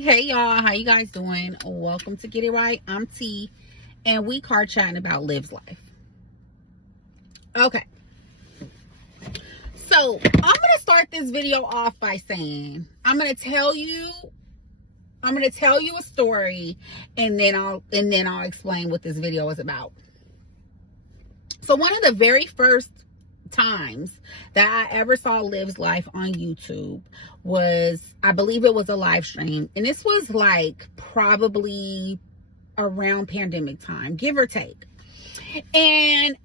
Hey y'all, how you guys doing? Welcome to Get It Right. I'm T, and we card chatting about Liv's life. Okay, so I'm gonna start this video off by saying I'm gonna tell you a story, and then I'll explain what this video is about. So one of the very first times that I ever saw Liv's life on YouTube was, I believe it was a live stream, and this was like probably around pandemic time, give or take. And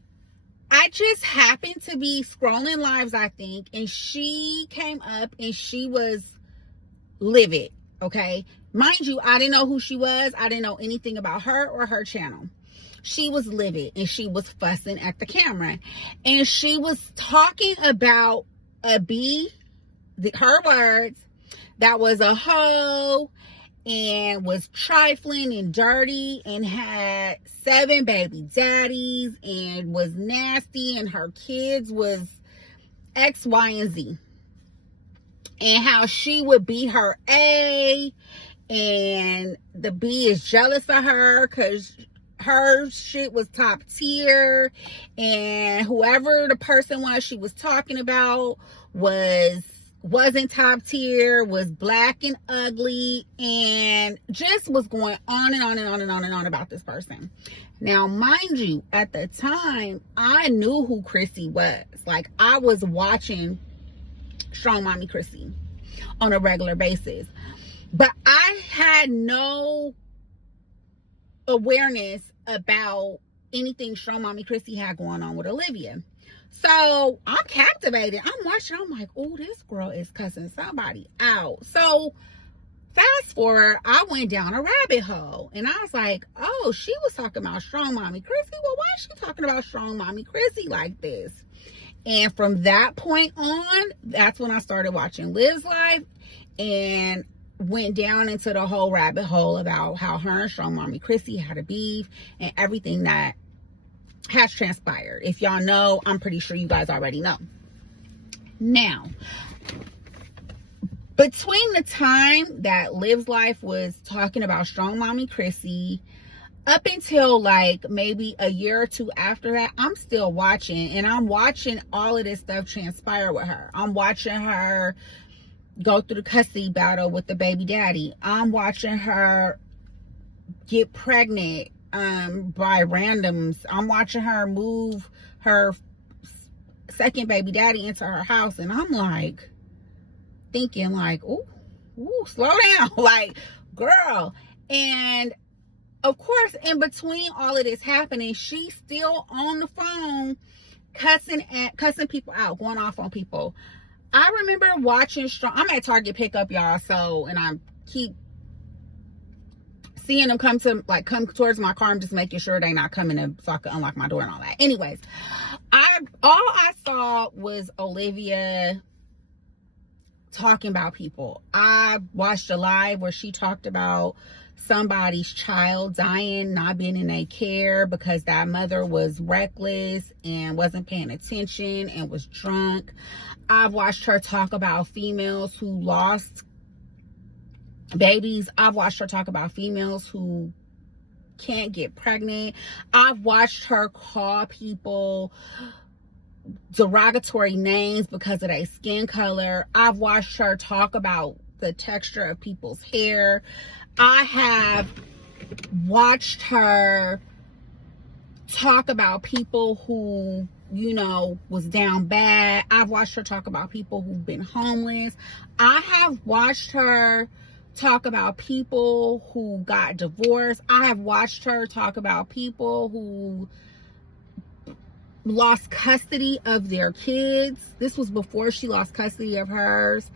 I just happened to be scrolling lives, I think, and she came up and she was livid. Okay, mind you, I didn't know who she was. I didn't know anything about her or her channel. She was livid and she was fussing at the camera, and she was talking about a bee, her words, that was a hoe and was trifling and dirty and had 7 baby daddies and was nasty, and her kids was X, Y, and Z, and how she would be her A, and the B is jealous of her because her shit was top tier, and whoever the person was she was talking about wasn't top tier, was black and ugly, and just was going on and on and on and on and on about this person. Now, mind you, at the time, I knew who Chrissy was. Like, I was watching Strong Mommy Chrissy on a regular basis, but I had no awareness about anything Strong Mommy Chrissy had going on with Olivia. So I'm captivated. I'm watching. I'm like, oh, this girl is cussing somebody out. So fast forward, I went down a rabbit hole, and I was like, oh, she was talking about Strong Mommy Chrissy. Well, why is she talking about Strong Mommy Chrissy like this? And from that point on, that's when I started watching Liv's life and went down into the whole rabbit hole about how her and Strong Mommy Chrissy had a beef and everything that has transpired. If y'all know, I'm pretty sure you guys already know. Now, between the time that Liv's life was talking about Strong Mommy Chrissy up until like maybe a year or two after that, I'm still watching, and I'm watching all of this stuff transpire with her. I'm watching her go through the custody battle with the baby daddy. I'm watching her get pregnant by randoms. I'm watching her move her second baby daddy into her house, and I'm like thinking like, ooh, slow down, like, girl. And of course, in between all of this happening, she's still on the phone cussing people out, going off on people. I remember watching I'm at Target pickup, y'all, so, and I keep seeing them come towards my car. I'm just making sure they're not coming in so I can unlock my door and all that. Anyways, all I saw was Olivia talking about people. I watched a live where she talked about somebody's child dying, not being in their care because that mother was reckless and wasn't paying attention and was drunk. I've watched her talk about females who lost babies. I've watched her talk about females who can't get pregnant. I've watched her call people derogatory names because of their skin color. I've watched her talk about the texture of people's hair. I have watched her talk about people who, you know, was down bad. I've watched her talk about people who've been homeless. I have watched her talk about people who got divorced. I have watched her talk about people who lost custody of their kids. This was before she lost custody of hers,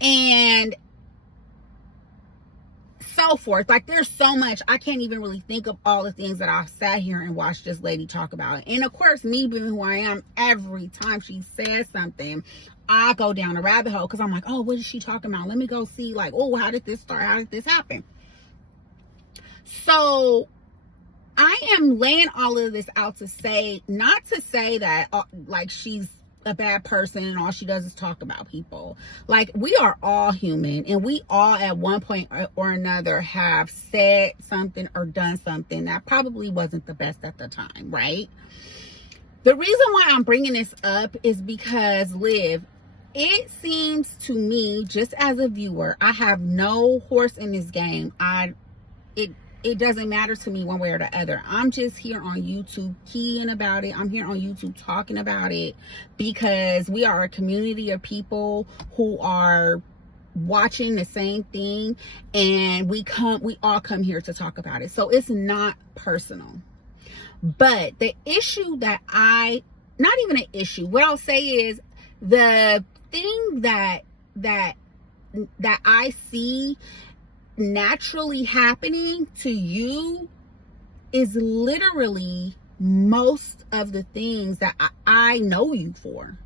and so forth. Like, there's so much. I can't even really think of all the things that I've sat here and watched this lady talk about. And of course, me being who I am, every time she says something, I go down a rabbit hole because I'm like, oh, what is she talking about? Let me go see, like, oh, how did this start? How did this happen? So I am laying all of this out to say, not to say that like she's a bad person and all she does is talk about people. Like, we are all human, and we all at one point or another have said something or done something that probably wasn't the best at the time, right? The reason why I'm bringing this up is because, Liv, it seems to me, just as a viewer, I have no horse in this game. It doesn't matter to me one way or the other. I'm just here on YouTube keying about it. I'm here on YouTube talking about it because we are a community of people who are watching the same thing, and we all come here to talk about it. So it's not personal. But the issue that not even an issue, what I'll say is the thing that I see naturally happening to you is literally most of the things that I know you for.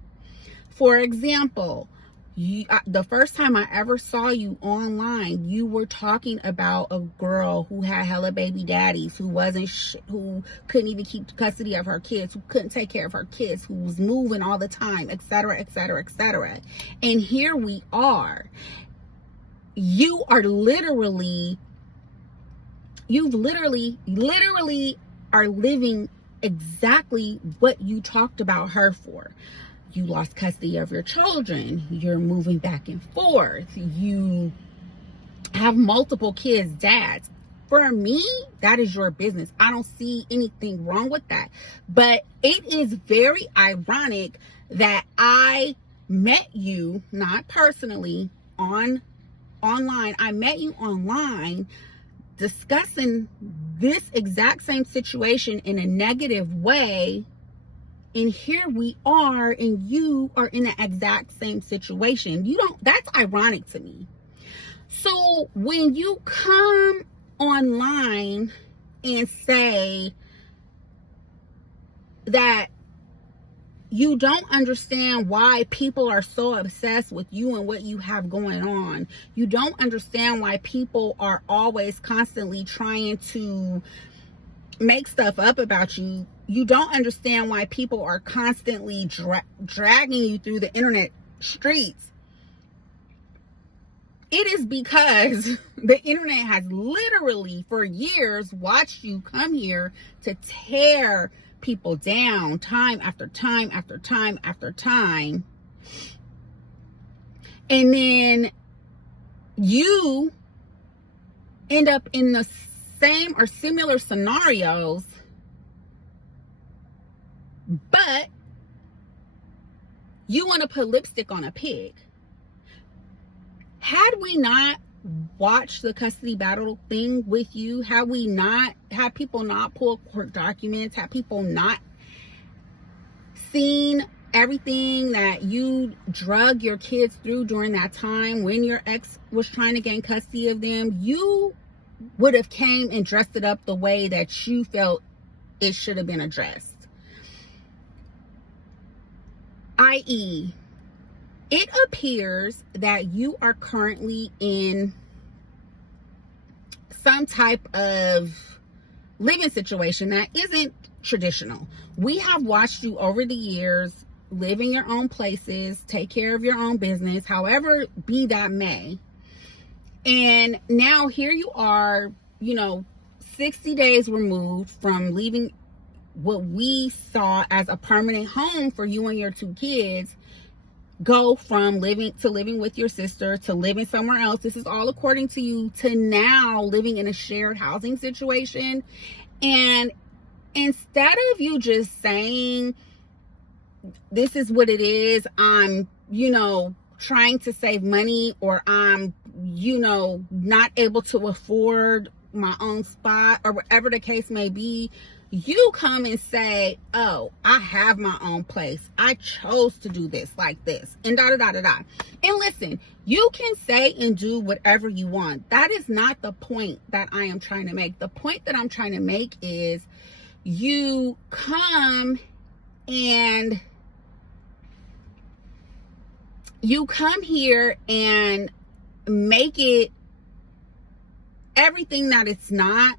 For example, the first time I ever saw you online, you were talking about a girl who had hella baby daddies, who couldn't even keep custody of her kids, who couldn't take care of her kids, who was moving all the time, etc., etc., etc. And here we are. You literally are living exactly what you talked about her for. You lost custody of your children. You're moving back and forth. You have multiple kids' dads. For me, that is your business. I don't see anything wrong with that. But it is very ironic that I met you, not personally, online. I met you online discussing this exact same situation in a negative way. And here we are, and you are in the exact same situation. That's ironic to me. So when you come online and say that you don't understand why people are so obsessed with you and what you have going on, you don't understand why people are always constantly trying to make stuff up about you, you don't understand why people are constantly dragging you through the internet streets, it is because the internet has literally for years watched you come here to tear people down time after time after time after time. And then you end up in the same or similar scenarios, but you want to put lipstick on a pig. Had we not watched the custody battle thing with you, had people not pulled court documents, had people not seen everything that you drug your kids through during that time when your ex was trying to gain custody of them, you would have came and dressed it up the way that you felt it should have been addressed. I.e., it appears that you are currently in some type of living situation that isn't traditional. We have watched you over the years live in your own places, take care of your own business, however be that may. And now here you are, 60 days removed from leaving what we saw as a permanent home for you and your two kids. Go from living with your sister to living somewhere else. This is all according to you, to now living in a shared housing situation. And instead of you just saying, this is what it is, I'm, trying to save money, or I'm, not able to afford my own spot, or whatever the case may be, you come and say, oh, I have my own place. I chose to do this like this, and da-da-da-da-da. And listen, you can say and do whatever you want. That is not the point that I am trying to make. The point that I'm trying to make is you come and you come here and make it everything that it's not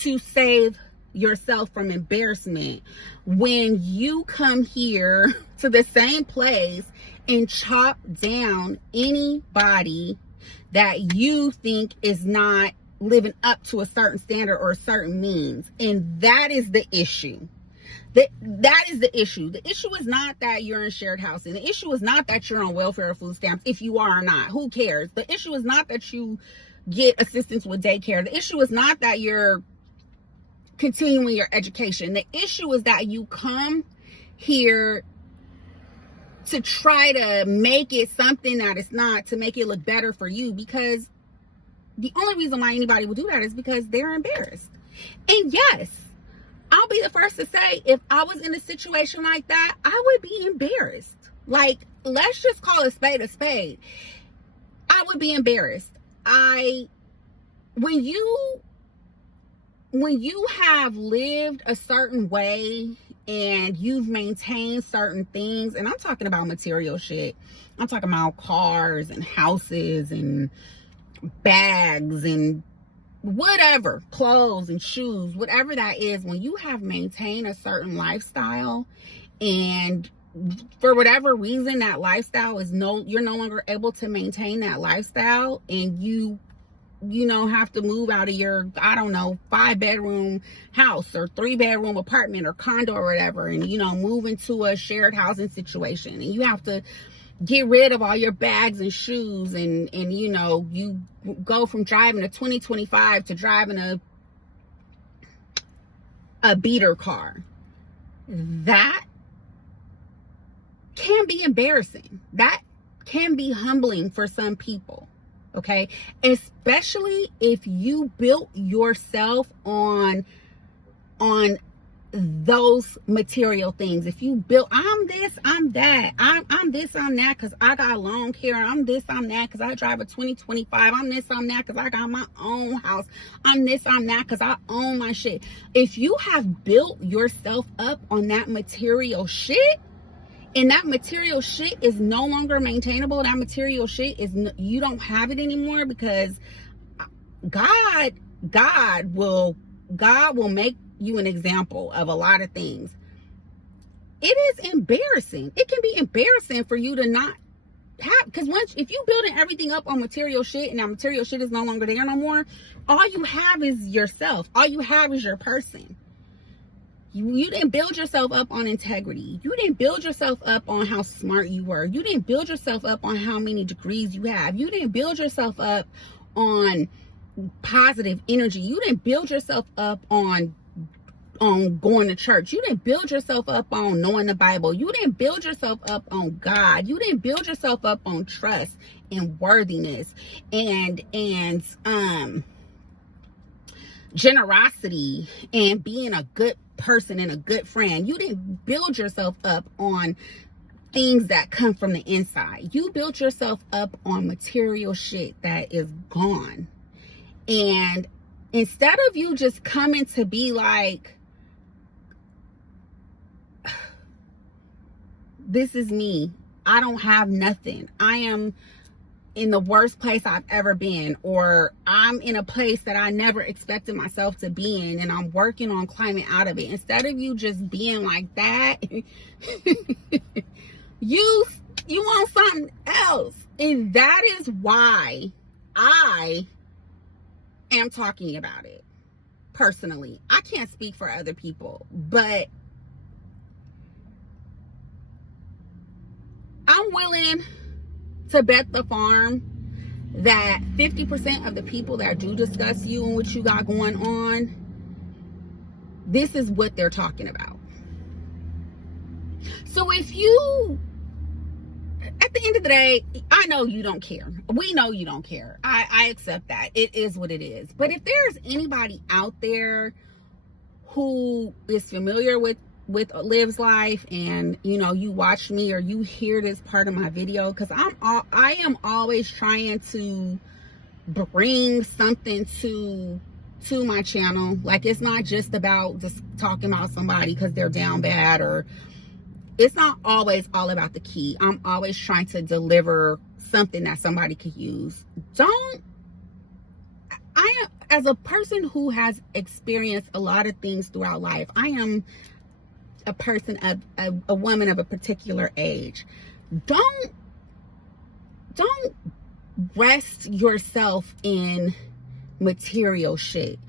to save yourself from embarrassment when you come here to the same place and chop down anybody that you think is not living up to a certain standard or a certain means. And that is the issue. That is the issue. The issue is not that you're in shared housing. The issue is not that you're on welfare or food stamps. If you are or not, who cares? The issue is not that you get assistance with daycare. The issue is not that you're continuing your education. The issue is that you come here to try to make it something that it's not, to make it look better for you, because the only reason why anybody would do that is because they're embarrassed. And yes, I'll be the first to say, if I was in a situation like that, I would be embarrassed. Like, let's just call a spade a spade. I would be embarrassed. When you have lived a certain way and you've maintained certain things, and I'm talking about material shit. I'm talking about cars and houses and bags and whatever, clothes and shoes, whatever that is. When you have maintained a certain lifestyle, and for whatever reason that lifestyle is you're no longer able to maintain that lifestyle, and you have to move out of your, I don't know, 5-bedroom house or 3-bedroom apartment or condo or whatever, and move into a shared housing situation, and you have to get rid of all your bags and shoes, and you go from driving a 2025 to driving a beater car. That can be embarrassing. That can be humbling for some people. Okay, especially if you built yourself on those material things. If you built, I'm this, I'm that, I'm this, I'm that because I got long hair, I'm this, I'm that because I drive a 2025, I'm this, I'm that because I got my own house, I'm this, I'm that because I own my shit. If you have built yourself up on that material shit, and that material shit is no longer maintainable, that material shit is, you don't have it anymore, because God will make you an example of a lot of things. It is embarrassing. It can be embarrassing for you to not have, because if you building everything up on material shit and that material shit is no longer there no more, all you have is yourself. All you have is your person. You didn't build yourself up on integrity. You didn't build yourself up on how smart you were. You didn't build yourself up on how many degrees you have. You didn't build yourself up on positive energy. You didn't build yourself up on going to church. You didn't build yourself up on knowing the Bible. You didn't build yourself up on God. You didn't build yourself up on trust and worthiness and generosity and being a good person and a good friend. You didn't build yourself up on things that come from the inside. You built yourself up on material shit that is gone. And instead of you just coming to be like, this is me, I don't have nothing, I am in the worst place I've ever been, or I'm in a place that I never expected myself to be in, and I'm working on climbing out of it. Instead of you just being like that, you want something else. And that is why I am talking about it personally. I can't speak for other people, but I'm willing to bet the farm that 50% of the people that do discuss you and what you got going on, this is what they're talking about. So if you, at the end of the day, I know you don't care. We know you don't care. I accept that. It is what it is. But if there's anybody out there who is familiar with Liv's life, and you watch me or you hear this part of my video, because I am always trying to bring something to my channel. Like, it's not just about just talking about somebody because they're down bad, or it's not always all about the key. I'm always trying to deliver something that somebody could use. as a person who has experienced a lot of things throughout life, I am a person of a woman of a particular age. Don't rest yourself in material shit.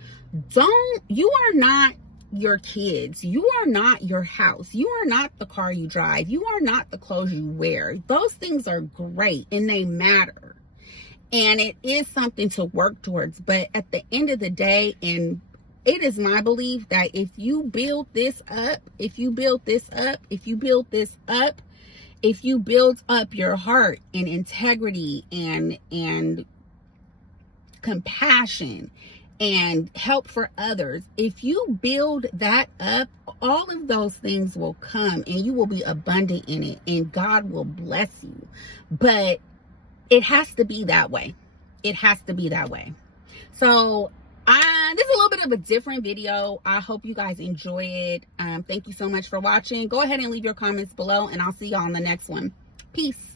You are not your kids. You are not your house. You are not the car you drive. You are not the clothes you wear. Those things are great and they matter. And it is something to work towards. But at the end of the day, and it is my belief that if you build this up, if you build up your heart and integrity and compassion and help for others, if you build that up, all of those things will come and you will be abundant in it and God will bless you. But it has to be that way. It has to be that way. So this is a little bit of a different video. I hope you guys enjoy it. Thank you so much for watching. Go ahead and leave your comments below and I'll see y'all on the next one. Peace.